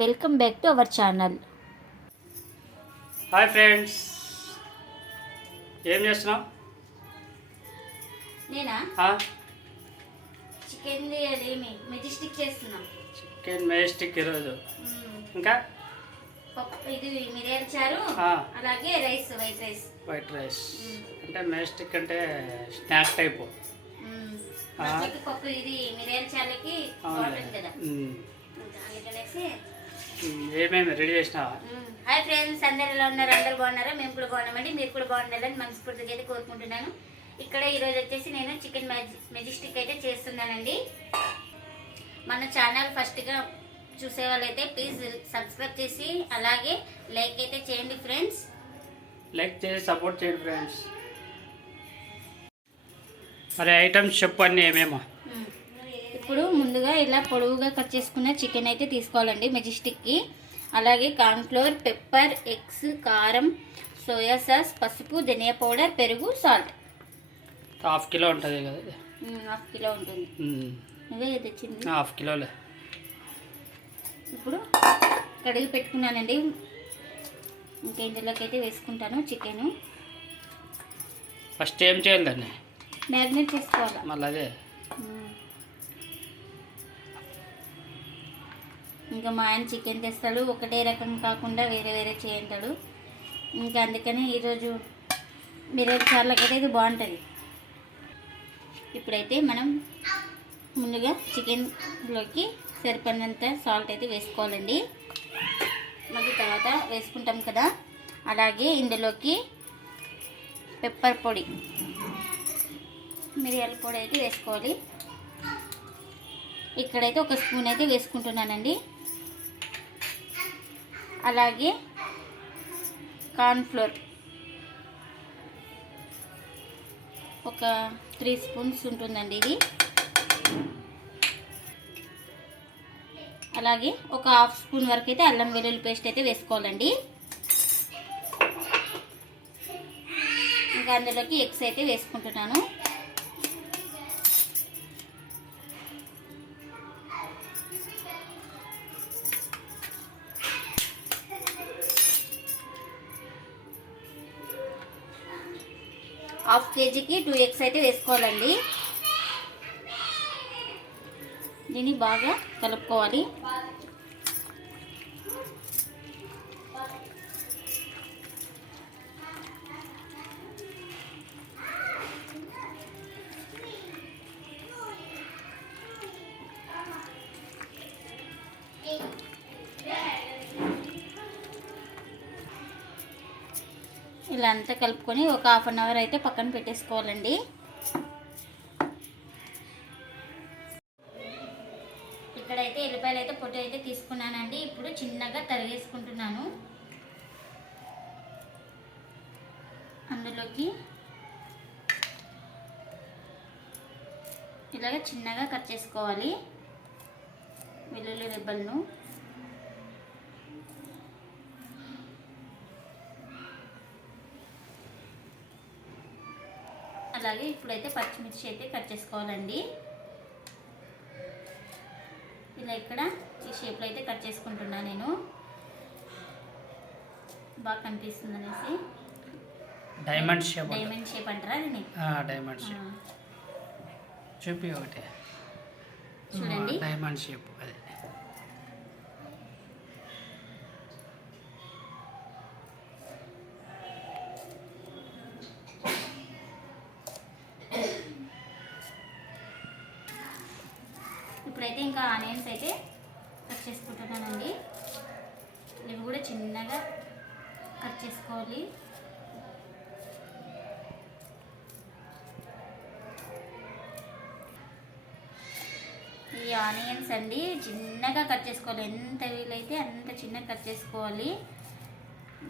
Welcome back to our channel. Hi friends. ఏం చేస్తున్నావు? నేనా? ఆ? చికెన్ అదేమి మెజెస్టిక్ చేస్తున్నాం. చికెన్ మేస్టిక్ ఈరోజు. ఇంకా? పప్పు ఇది మిరియాల చారు ఆ. అలాగే rice white rice. White rice. అంటే మేస్టిక్ అంటే స్నాక్ టైపు. పప్పు ఇది మిరియాల చారుకి బాగుంటుంది కదా. అందుకనేసి. ఏమేమి రెడీ చేసినావా? హాయ్ ఫ్రెండ్స్ అందరు ఎలా ఉన్నారు? అందరు బాగున్నారా? మేము కూడా బాగున్నామండి మీరు కూడా బాగుండాలని మనస్ఫూర్తిగా అయితే కోరుకుంటున్నాను. ఇక్కడ ఈరోజు వచ్చేసి నేను చికెన్ మెజెస్టిక్ అయితే చేస్తున్నానండి. మన ఛానల్ ఫస్ట్గా చూసే వాళ్ళైతే ప్లీజ్ సబ్స్క్రైబ్ చేసి అలాగే లైక్ అయితే చేయండి ఫ్రెండ్స్. లైక్ చేసి సపోర్ట్ చేయండి ఫ్రెండ్స్. మరి ఐటమ్స్ చెప్పు అన్నీ ఏమేమో. ఇప్పుడు ముందుగా ఇలా పొడవుగా కట్ చేసుకున్న చికెన్ అయితే తీసుకోవాలండి మెజెస్టిక్కి అలాగే కార్న్ఫ్లోర్ పెప్పర్ ఎగ్స్ కారం సోయా సాస్ పసుపు ధనియా పౌడర్ పెరుగు సాల్ట్ హాఫ్ కిలో ఉంటుంది కదా. హాఫ్ కిలో ఉంటుంది. మ్మ్. ఇవే తెచ్చింది? హాఫ్ కిలోలే. ఇప్పుడు కడిగి పెట్టుకున్నానండి. ఇంకా ఇందులోకి అయితే వేసుకుంటాను చికెన్ ఫస్ట్ ఏం చేయాలి దాన్ని? మ్యారినేట్ చేసుకోవాలి? మళ్ళీ అదే. ఇంకా మా ఆయన చికెన్ తెస్తాడు. ఒకటే రకం కాకుండా వేరే వేరే చేయంటాడు. ఇంకా అందుకని ఈరోజు మీరు చార్లకైతే ఇది బాగుంటుంది. ఇప్పుడైతే మనం ముందుగా చికెన్లోకి సరిపడినంత సాల్ట్ అయితే వేసుకోవాలండి. మళ్ళీ తర్వాత వేసుకుంటాం కదా. అలాగే ఇందులోకి పెప్పర్ పొడి మిరియాల పొడి అయితే వేసుకోవాలి. ఇక్కడైతే ఒక స్పూన్ అయితే వేసుకుంటున్నానండి. అలాగే కార్న్ఫ్లోర్. ఒక త్రీ స్పూన్స్ ఉంటుందండి ఇది. అలాగే ఒక హాఫ్ స్పూన్ వరకు అయితే అల్లం వెల్లుల్లి పేస్ట్ అయితే వేసుకోవాలండి. ఇంకా అందులోకి ఎగ్స్ అయితే వేసుకుంటున్నాను. హాఫ్ కేజీకి టూ ఎగ్స్ అయితే వేసుకోవాలండి. దీన్ని బాగా కలుపుకోవాలి. ఇలా అంతా కలుపుకొని ఒక హాఫ్ అన్ అవర్ అయితే పక్కన పెట్టేసుకోవాలండి. ఇక్కడైతే ఎల్లిపాయలు అయితే పొట్టు అయితే తీసుకున్నానండి. ఇప్పుడు చిన్నగా తరిగేసుకుంటున్నాను. అందులోకి ఇలాగ చిన్నగా కట్ చేసుకోవాలి. వెల్లుల్లి రెబ్బలను. అలాగే ఇప్పుడైతే పచ్చిమిర్చి అయితే కట్ చేసుకోవాలండి. ఇలా ఇక్కడ ఈ షేప్లో అయితే కట్ చేసుకుంటున్నా నేను. బాగా కనిపిస్తుంది అనేసి. డైమండ్ షేప్ డైమండ్ షేప్ అంటారా దీన్ని? డైమండ్ షేప్ చూపి ఒకటి. చూడండి. డైమండ్ షేప్ అదే. ఇప్పుడైతే ఇంకా ఆనియన్స్ అయితే కట్ చేసుకుంటున్నానండి. ఇవి కూడా చిన్నగా కట్ చేసుకోవాలి. ఈ ఆనియన్స్ అండి చిన్నగా కట్ చేసుకోవాలి. ఎంత వీలైతే అంత చిన్నగా కట్ చేసుకోవాలి.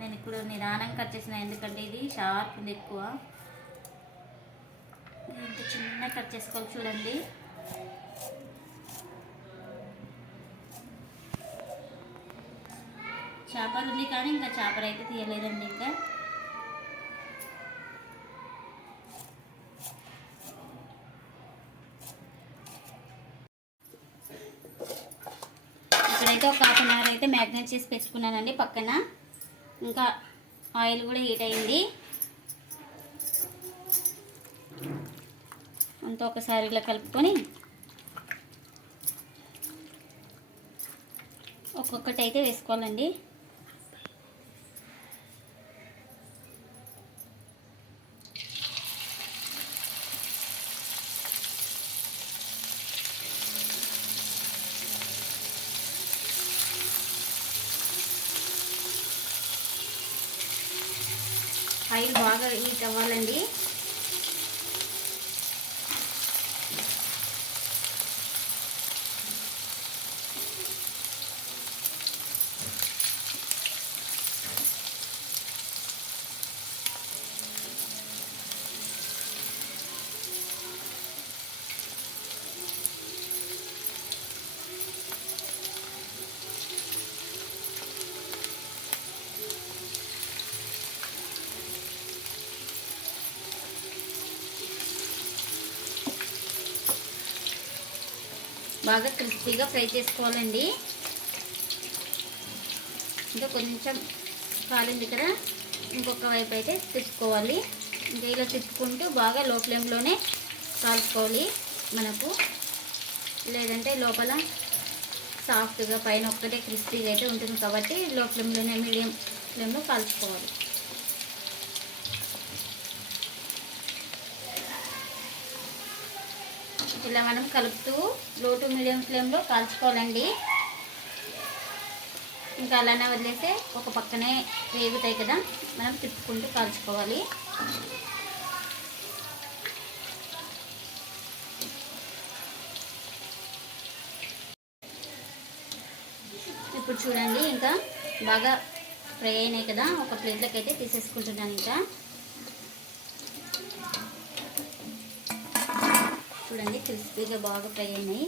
నేను ఇప్పుడు నిదానంగా కట్ చేసిన ఎందుకంటే ఇది షార్ప్ ఉంది ఎక్కువ. ఇంత చిన్నగా కట్ చేసుకోవాలి చూడండి. చేపలు ఉంది కానీ ఇంకా చేపలు అయితే తీయలేదండి ఇంకా. ఇక్కడైతే ఒక హాఫ్ అన్ అవర్ అయితే మ్యాగ్నేట్ చేసి పెట్టుకున్నానండి పక్కన. ఇంకా ఆయిల్ కూడా హీట్ అయింది. అంతా ఒకసారి ఇలా కలుపుకొని ఒక్కొక్కటి అయితే వేసుకోవాలండి. ఆయిల్ అవ్వాలండి బాగా క్రిస్పీగా ఫ్రై చేసుకోవాలండి. ఇంకా కొంచెం కాలింది ఇక్కడ ఇంకొక వైపు అయితే తిప్పుకోవాలి. ఇంకా ఇలా తిప్పుకుంటూ బాగా లో ఫ్లేమ్లోనే కాల్చుకోవాలి మనకు. లేదంటే లోపల సాఫ్ట్గా పైన ఒక్కటే క్రిస్పీగా అయితే ఉంటుంది కాబట్టి లో ఫ్లేమ్లోనే మీడియం ఫ్లేమ్లో కాల్చుకోవాలి. ఇలా మనం కలుపుతూ లో టు మీడియం ఫ్లేమ్లో కాల్చుకోవాలండి. ఇంకా అలానే వదిలేస్తే ఒక పక్కనే వేగుతాయి కదా మనం తిప్పుకుంటూ కాల్చుకోవాలి. ఇప్పుడు చూడండి ఇంకా బాగా ఫ్రై అయినాయి కదా ఒక ప్లేట్లోకి అయితే తీసేసుకుంటున్నాను ఇంకా. చూడండి క్రిస్పీగా బాగా ఫ్రై అయినాయి.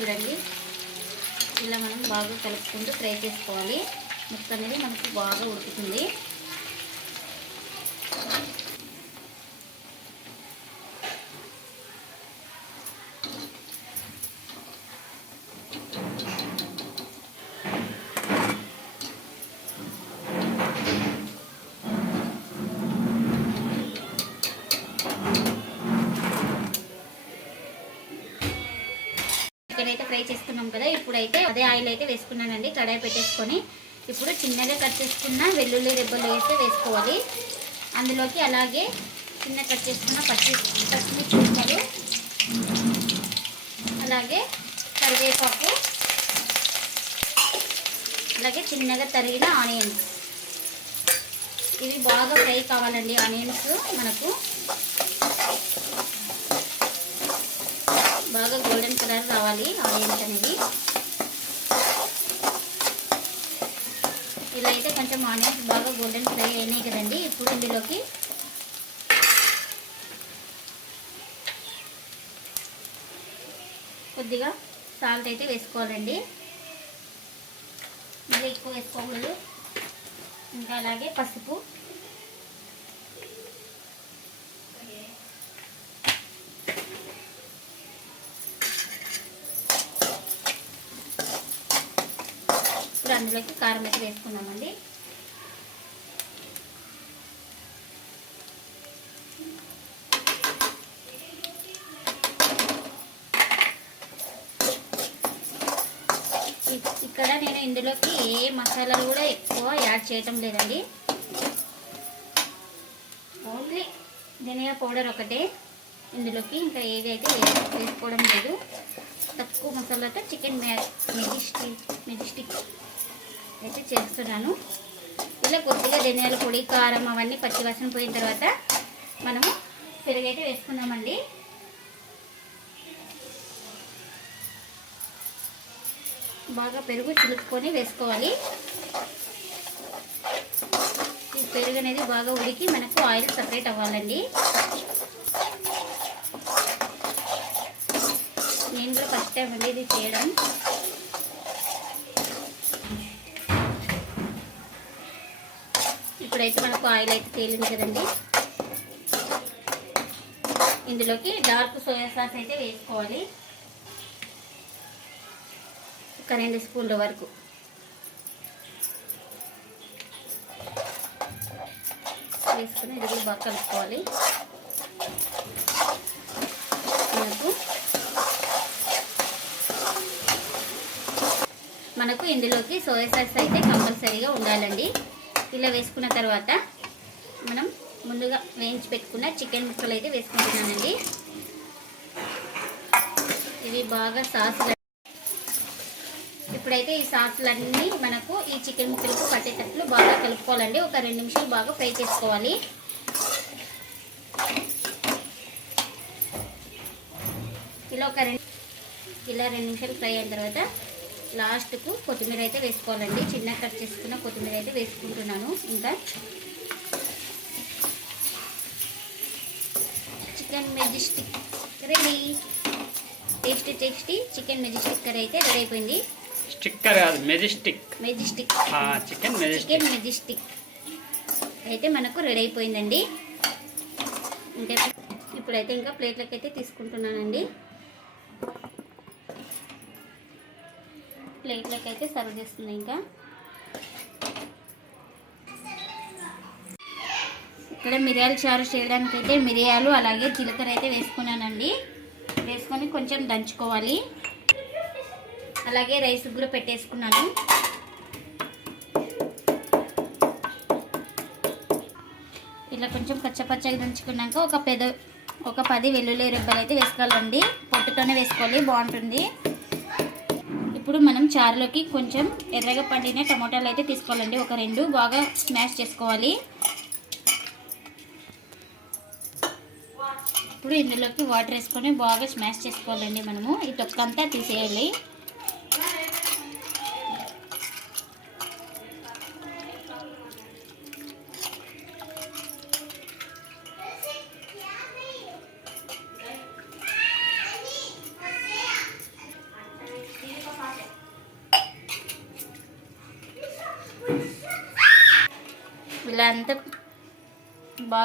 చూడండి. ఇలా మనం బాగా కలుపుకుంటూ ఫ్రై చేసుకోవాలి. ముక్క అనేది మనకు బాగా ఉడుకుతుంది ఇక్కడైతే ఫ్రై చేసుకున్నాం కదా ఇప్పుడైతే అదే ఆయిల్ అయితే వేసుకున్నానండి కడాయి పెట్టేసుకొని. ఇప్పుడు చిన్నగా కట్ చేసుకున్న వెల్లుల్లి రెబ్బలు అయితే వేసుకోవాలి. అందులోకి అలాగే చిన్న కట్ చేసుకున్న పచ్చి పచ్చిమిర్చి ముక్కలు అలాగే కరివేపాకు అలాగే చిన్నగా తరిగిన ఆనియన్స్. ఇవి బాగా ఫ్రై కావాలండి ఆనియన్స్ మనకు. బాగా గోల్డెన్ కలర్ రావాలి ఆనియన్స్ అనేది. ఇలా అయితే కొంచెం ఆనియన్స్ బాగా గోల్డెన్ ఫ్రై అయినాయి కదండి. ఇప్పుడు ఇందులోకి కొద్దిగా సాల్ట్ అయితే వేసుకోవాలండి. మళ్ళీ ఎక్కువ వేసుకోకూడదు. ఇంకా అలాగే పసుపు. అందులోకి కారం అయితే వేసుకున్నామండి ఇక్కడ నేను ఇందులోకి ఏ మసాలాలు కూడా ఎక్కువ యాడ్ చేయటం లేదండి. ఓన్లీ ధనియా పౌడర్ ఒకటే. ఇందులోకి ఇంకా ఏదైతే అయితే వేసుకోవడం లేదు. తక్కువ మసాలాతో చికెన్ మ్యాజిస్టిక్ మెజిస్టిక్ అయితే చేస్తున్నాను. ఇలా కొద్దిగా ధనియాల పొడి కారం అవన్నీ పచ్చివాసన పోయిన తర్వాత మనము పెరుగు అయితే వేసుకుందామండి. బాగా పెరుగు చిలుపుకొని వేసుకోవాలి. ఈ పెరుగు అనేది బాగా ఉడికి మనకు ఆయిల్ సపరేట్ అవ్వాలండి. నేను కూడా ఫస్ట్ టైం అండి ఇది చేయడం. ఇప్పుడైతే మనకు ఆయిల్ అయితే తేలింది కదండి. ఇందులోకి డార్క్ సోయా సాస్ అయితే వేసుకోవాలి. ఒక రెండు స్పూన్ల వరకు. వేసుకుని ఇది కూడా బాగా కలుపుకోవాలి. మనకు మనకు ఇందులోకి సోయా సాస్ అయితే కంపల్సరీగా ఉండాలండి. ఇలా వేసుకున్న తర్వాత మనం ముందుగా వేయించి పెట్టుకున్న చికెన్ ముక్కలు అయితే వేసుకుంటున్నానండి. ఇవి బాగా సాసులు. ఇప్పుడైతే ఈ సాసులన్నీ మనకు ఈ చికెన్ ముక్కలకు పట్టేటట్లు బాగా కలుపుకోవాలండి. ఒక రెండు నిమిషాలు బాగా ఫ్రై చేసుకోవాలి. ఇలా ఒక రెండు ఇలా రెండు నిమిషాలు ఫ్రై అయిన తర్వాత లాస్ట్కు కొత్తిమీర అయితే వేసుకోవాలండి. చిన్న కట్ చేసుకున్న కొత్తిమీర అయితే వేసుకుంటున్నాను. ఇంకా chicken majestic ready tasty tasty chicken majestic curry అయితే రెడీ అయిపోయింది. స్టిక్కర్ కాదు majestic majestic chicken chicken majestic majestic అయితే మనకు రెడీ అయిపోయిందండి. ఇంకా ఇప్పుడైతే ఇంకా ప్లేట్లకి అయితే తీసుకుంటున్నానండి. ప్లేట్లకి అయితే సర్వ్ చేస్తుంది ఇంకా. ఇక్కడ మిరియాలు చారు చేయడానికి అయితే మిరియాలు అలాగే జీలకర్ర అయితే వేసుకున్నానండి. వేసుకొని కొంచెం దంచుకోవాలి. అలాగే రైస్ కూడా పెట్టేసుకున్నాను. ఇలా కొంచెం పచ్చపచ్చగా దంచుకున్నాక ఒక పెద ఒక పది వెల్లుల్లి రెబ్బలు అయితే వేసుకోవాలండి. పొట్టుతోనే వేసుకోవాలి బాగుంటుంది. ఇప్పుడు మనం చారులోకి కొంచెం ఎర్రగా పండిన టమోటాలు అయితే తీసుకోవాలండి. ఒక రెండు బాగా స్మాష్ చేసుకోవాలి. ఇప్పుడు ఇందులోకి వాటర్ వేసుకొని బాగా స్మాష్ చేసుకోవాలండి మనము. ఈ తొక్కంతా తీసేయాలి.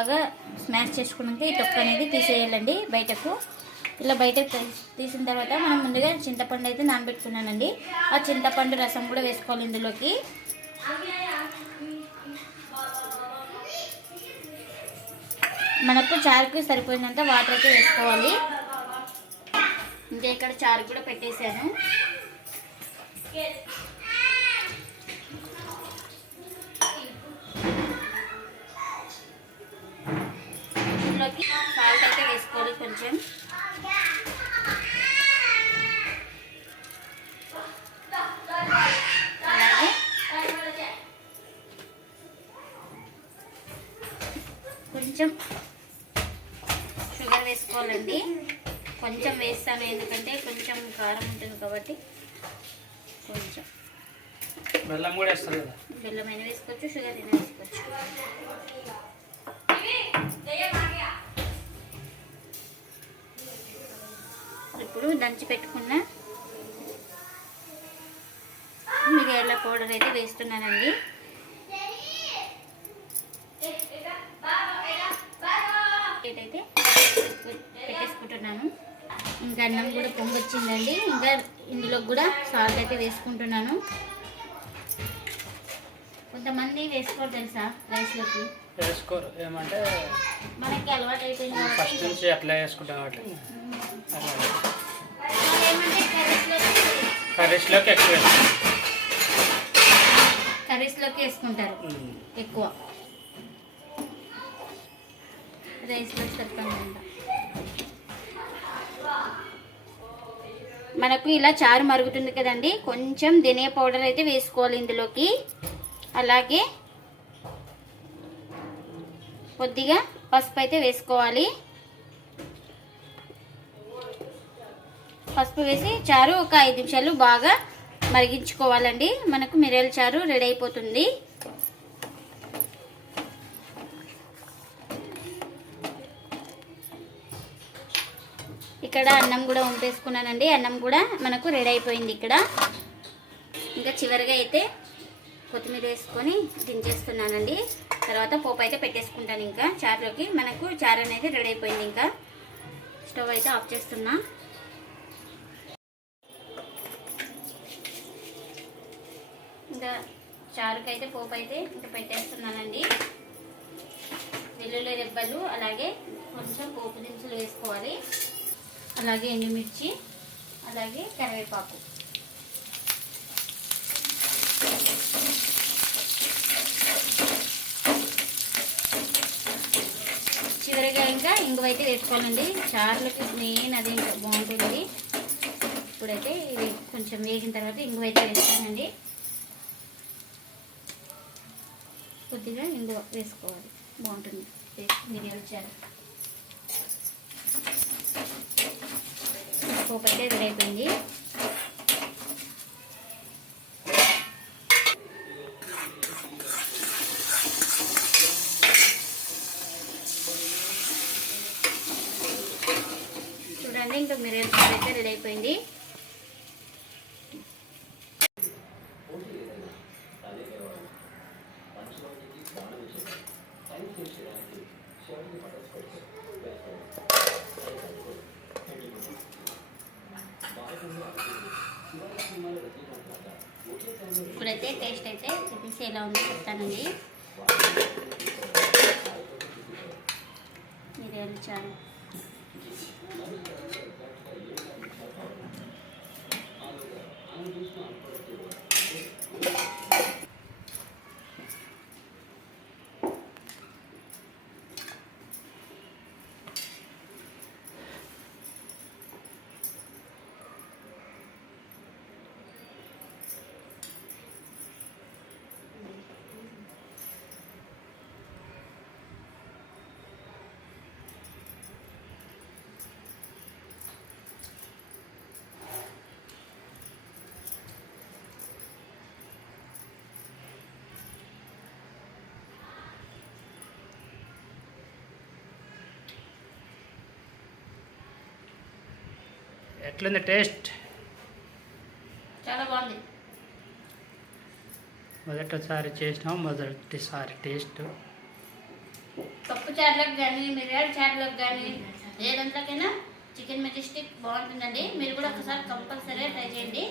బాగా స్మాష్ చేసుకున్నాక ఈ తొక్క అనేది తీసేయాలండి బయటకు. ఇలా బయటకు తీసిన తర్వాత మనం ముందుగా చింతపండు అయితే నానబెట్టుకున్నానండి. ఆ చింతపండు రసం కూడా వేసుకోవాలి ఇందులోకి. మనకు చారుకు సరిపోయినంత వాటర్ అయితే వేసుకోవాలి. ఇంకా ఇక్కడ చారు కూడా పెట్టేశాను. ఇందులోకి సాల్ట్ అయితే వేసుకోవాలి కొంచెం. అలాగే. కొంచెం షుగర్ వేసుకోవాలండి. కొంచెం వేస్తాను ఎందుకంటే కొంచెం కారం ఉంటుంది కాబట్టి కొంచెం. బెల్లం కూడా వేస్తారు కదా? బెల్లమైన వేసుకోవచ్చు షుగర్ అయినా వేసుకోవచ్చు. ఇప్పుడు దంచి పెట్టుకున్న మిరియాల పౌడర్ అయితే వేస్తున్నానండి. ఇదైతే పెట్టేసుకుంటున్నాను. ఇంకా అన్నం కూడా పొంగొచ్చిందండి. ఇంకా ఇందులో కూడా సాల్ట్ అయితే వేసుకుంటున్నాను. కొంతమంది వేసుకోరు తెలుసా రైస్లోకి? వేసుకోరు. ఏమంటే మనకి అలవాటు అయిపోయింది ఫస్ట్ నుంచి అట్లా వేసుకుంటాం కాబట్టి. కర్రీస్లోకి ఎక్కువ కర్రీస్లోకి వేసుకుంటారు. ఎక్కువ. రైస్లోకి చెప్పండి మనకు ఇలా చారు మరుగుతుంది కదండి. కొంచెం ధనియా పౌడర్ అయితే వేసుకోవాలి ఇందులోకి. అలాగే కొద్దిగా పసుపు అయితే వేసుకోవాలి. పసుపు వేసి చారు ఒక ఐదు నిమిషాలు బాగా మరిగించుకోవాలండి. మనకు మిరియాల చారు రెడీ అయిపోతుంది. ఇక్కడ అన్నం కూడా వంపేసుకున్నానండి. అన్నం కూడా మనకు రెడీ అయిపోయింది ఇక్కడ. ఇంకా చివరిగా అయితే కొత్తిమీర వేసుకొని దించేస్తున్నానండి. తర్వాత పోపు అయితే పెట్టేసుకుంటాను ఇంకా. చారులోకి మనకు చారు అనేది రెడీ అయిపోయింది ఇంకా. స్టవ్ అయితే ఆఫ్ చేస్తున్నా. ఇంకా చారుకి అయితే పోపు అయితే ఇంకా పెట్టేస్తున్నానండి. వెల్లుల్లి రెబ్బలు అలాగే కొంచెం పోపు దినుసులు వేసుకోవాలి. అలాగే ఎండుమిర్చి అలాగే కరివేపాకు. చివరిగా ఇంకా ఇంగువ అయితే వేసుకోవాలండి. చారులకి మెయిన్ అదే ఇంకా బాగుంటుంది. ఇప్పుడైతే ఇది కొంచెం వేగిన తర్వాత ఇంగువ అయితే కొద్దిగా ఇంగువ వేసుకోవాలి. బాగుంటుంది. టేస్ట్ మిరియాలు చారు పోపు అయితే రెడీ అయిపోయింది. చూడండి ఇంకా మిరియాల చారు అయితే రెడీ అయిపోయింది. అయితే టేస్ట్ అయితే చూపిస్తే ఎలా ఉందో చెప్తానండి. మిరియాల చారు ఎట్లుంది టేస్ట్? చాలా బాగుంది. మొదటిసారి చేసినాం మొదటిసారి టేస్ట్. పప్పు చారులకు కానీ మిరియాల చారులకు కానీ ఏ దాంట్లోకైనా చికెన్ మెజెస్టిక్ బాగుంటుందండి. మీరు కూడా ఒకసారి కంపల్సరీ ట్రై చేయండి.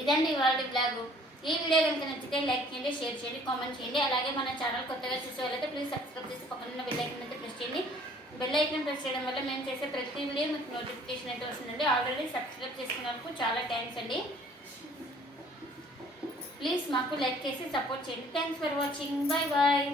ఇదండి వాళ్ళ బ్లాగ్. ఈ వీడియో కనుక నచ్చితే లైక్ చేయండి షేర్ చేయండి కామెంట్ చేయండి. అలాగే మన ఛానల్ కొత్తగా చూసే వాళ్ళైతే ప్లీజ్ సబ్స్క్రైబ్ చేసి పక్కన ఉన్న బెల్ ఐకన్ అయితే ప్రెస్ చేయండి. బెల్ ఐకన్ ప్రెస్ చేయడం వల్ల మేము చేసే ప్రతి వీడియో మీకు నోటిఫికేషన్ అయితే వస్తుందండి. ఆల్రెడీ సబ్స్క్రైబ్ చేసుకున్నందుకు చాలా థ్యాంక్స్ అండి. ప్లీజ్ మాకు లైక్ చేసి సపోర్ట్ చేయండి. Thanks for watching bye bye